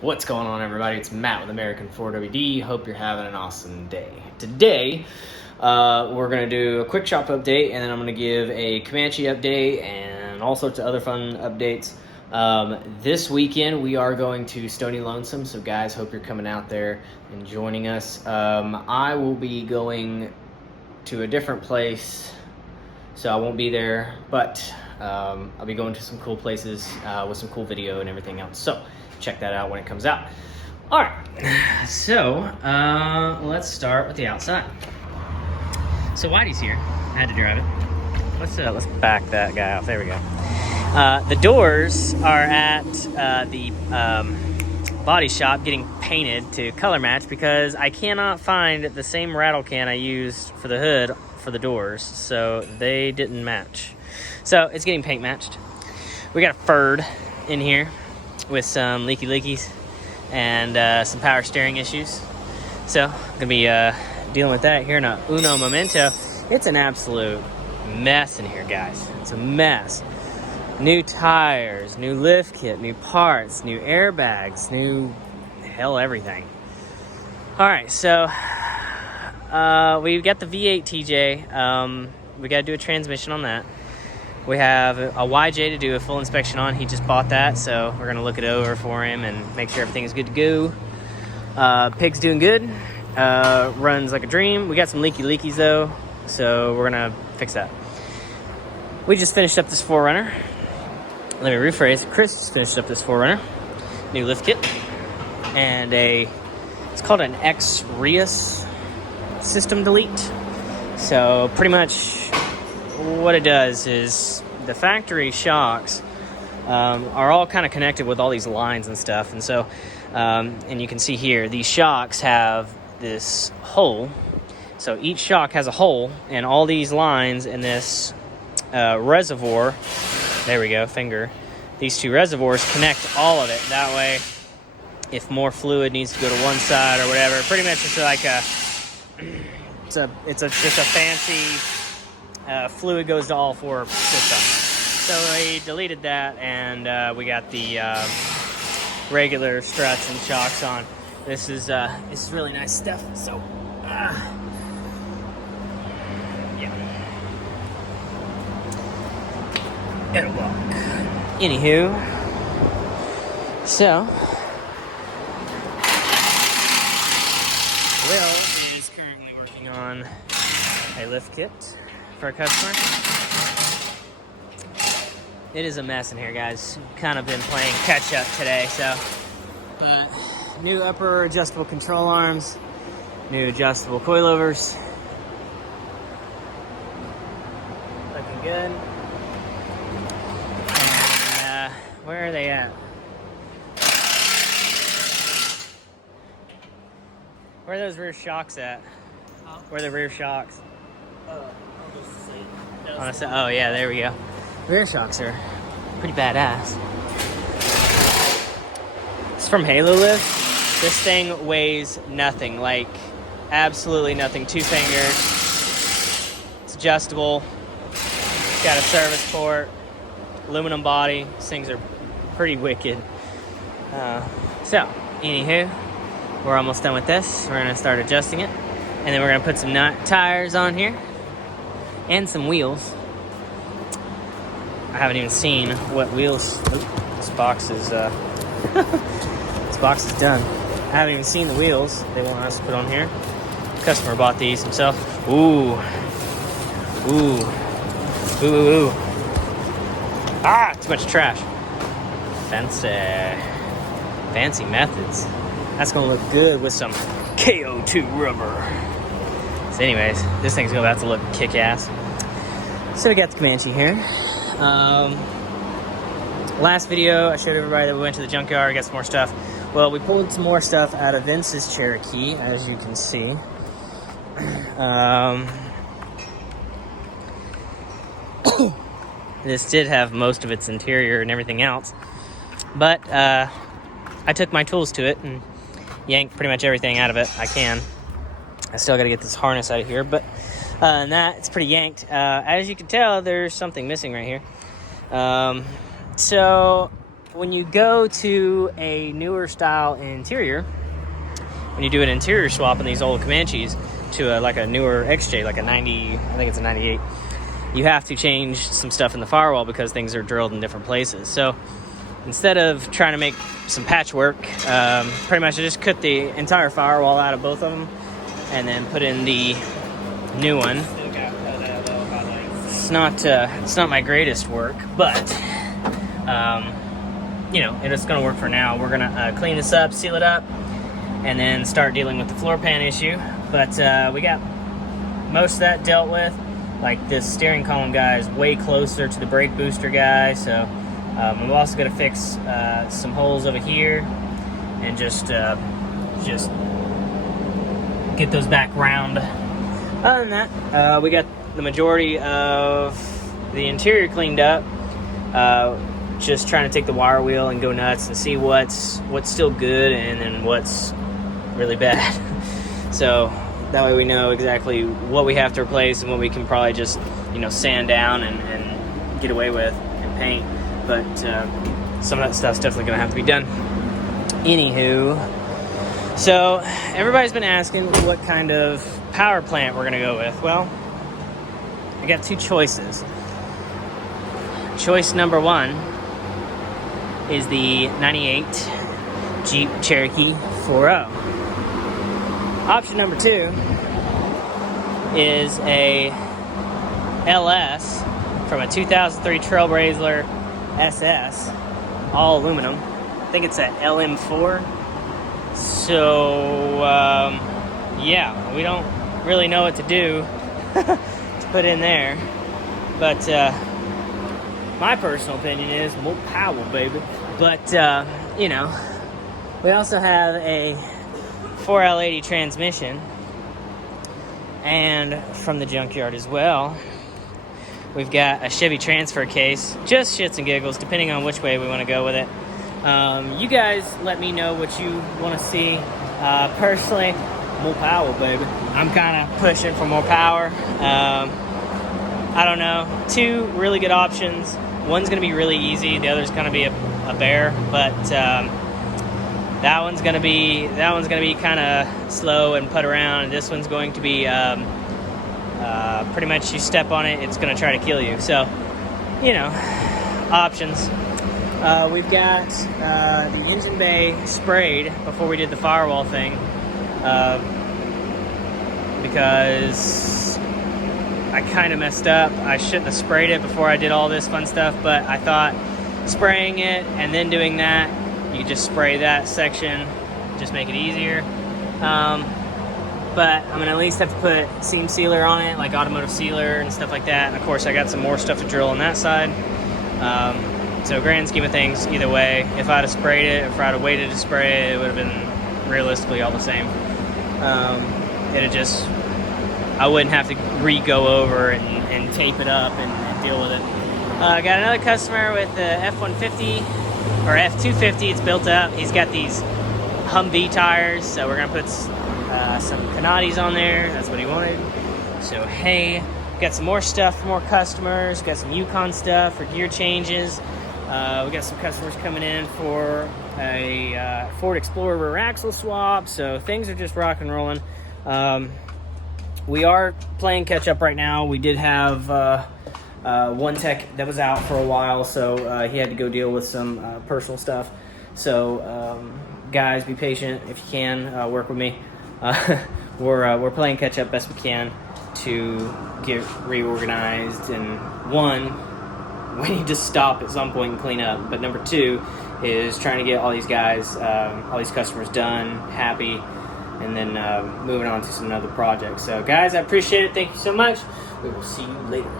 What's going on, everybody? It's Matt with American 4WD. Hope you're having an awesome day. Today, we're going to do a quick shop update, and then I'm going to give a Comanche update and all sorts of other fun updates. This weekend, we are going to Stony Lonesome, so guys, hope you're coming out there and joining us. I will be going to a different place, so I won't be there, but I'll be going to some cool places with some cool video and everything else. So check that out when it comes out. All right, so let's start with the outside. So Whitey's here. I had to drive it. Let's back that guy off. There we go. The doors are at the body shop getting painted to color match because I cannot find the same rattle can I used for the hood for the doors, so they didn't match. So it's getting paint matched. We got a Ford in here with some leakies and some power steering issues. So I'm gonna be dealing with that here in a Uno Momento. It's an absolute mess in here, guys. It's a mess. New tires, new lift kit, new parts, new airbags, new everything. All right, so we've got the V8 TJ. We got to do a transmission on that. We have a YJ to do a full inspection on. He just bought that, so we're gonna look it over for him and make sure everything is good to go. Pig's doing good. Runs like a dream. We got some leakies though, so we're gonna fix that. We just finished up this 4Runner. Let me rephrase. Chris just finished up this 4Runner. New lift kit and it's called an X-Reus system delete. So pretty much what it does is the factory shocks are all kind of connected with all these lines and stuff. And so, and you can see here, these shocks have this hole. So each shock has a hole, and all these lines in this reservoir, there we go, finger. These two reservoirs connect all of it. That way, if more fluid needs to go to one side or whatever, pretty much it's like it's just a fancy fluid goes to all four systems. So we deleted that, and we got the regular struts and shocks on. This is really nice stuff. So yeah, it'll work. Anywho, so Will is currently working on a lift kit for a customer. It is a mess in here, guys. Kind of been playing catch up today, so. But new upper adjustable control arms, new adjustable coilovers. Looking good. And where are they at? Where are those rear shocks at? Huh? Where are the rear shocks? Oh yeah, there we go. Rear shocks are pretty badass. It's from Halo Lift. This thing weighs nothing, like absolutely nothing. 2 fingers. It's adjustable. It's got a service port, aluminum body. These things are pretty wicked. So, anywho, we're almost done with this. We're gonna start adjusting it, and then we're gonna put some tires on here and some wheels. I haven't even seen what wheels. This box is this box is done. I haven't even seen the wheels they want us to put on here. The customer bought these himself. Ooh. Ah, too much trash. Fancy methods. That's gonna look good with some KO2 rubber. So anyways, this thing's about to look kick-ass. So we got the Comanche here. Last video, I showed everybody that we went to the junkyard, got some more stuff. Well, we pulled some more stuff out of Vince's Cherokee, as you can see. This did have most of its interior and everything else. But I took my tools to it and yanked pretty much everything out of it I can. I still got to get this harness out of here, but and that it's pretty yanked. As you can tell, there's something missing right here. So When you go to a newer style interior, when you do an interior swap in these old Comanches to like a newer XJ, like a 90, I think it's a 98, you have to change some stuff in the firewall because things are drilled in different places. So instead of trying to make some patchwork, pretty much I just cut the entire firewall out of both of them and then put in the new one. It's not my greatest work, but you know, it's gonna work for now. We're gonna clean this up, seal it up, and then start dealing with the floor pan issue. But we got most of that dealt with. Like this steering column guy is way closer to the brake booster guy, so we're also gonna fix some holes over here and just get those back round. Other than that, we got the majority of the interior cleaned up. Just trying to take the wire wheel and go nuts and see what's still good and then what's really bad. So that way we know exactly what we have to replace and what we can probably just, you know, sand down and get away with and paint. But some of that stuff's definitely gonna have to be done. Anywho, so everybody's been asking what kind of power plant we're gonna go with. Well, I got two choices. Choice number one is the 98 Jeep Cherokee 4.0. Option number two is a LS from a 2003 Trailblazer SS, all aluminum. I think it's a LM4. So, yeah, we don't really know what to do to put in there. But my personal opinion is more power, baby. But, you know, we also have a 4L80 transmission, and from the junkyard as well, we've got a Chevy transfer case, just shits and giggles, depending on which way we want to go with it. You guys let me know what you want to see. Personally, more power, baby. I'm kind of pushing for more power. I don't know, two really good options. One's going to be really easy, the other's going to be a bear, but that one's gonna be kind of slow and put around, and this one's going to be pretty much you step on it, it's gonna try to kill you. So, you know, options. We've got the engine bay sprayed before we did the firewall thing, because I kind of messed up. I shouldn't have sprayed it before I did all this fun stuff, but I thought spraying it and then doing that, you just spray that section, just make it easier. But I'm gonna at least have to put seam sealer on it, like automotive sealer and stuff like that. And of course I got some more stuff to drill on that side. So grand scheme of things, either way, if I'd have sprayed it, if I'd have waited to spray it, it would have been realistically all the same. I wouldn't have to re-go over and tape it up and deal with it. I got another customer with the F-150, or F-250, it's built up. He's got these Humvee tires, so we're gonna put some Canatis on there. That's what he wanted. So hey, got some more stuff for more customers. Got some Yukon stuff for gear changes. We got some customers coming in for a Ford Explorer rear axle swap. So things are just rock and rolling. We are playing catch up right now. We did have one tech that was out for a while, so he had to go deal with some personal stuff. So guys, be patient if you can. Work with me. We're playing catch up best we can to get reorganized. And one, we need to stop at some point and clean up. But number two is trying to get all these guys, all these customers done, happy, and then moving on to some other projects. So guys, I appreciate it. Thank you so much. We will see you later.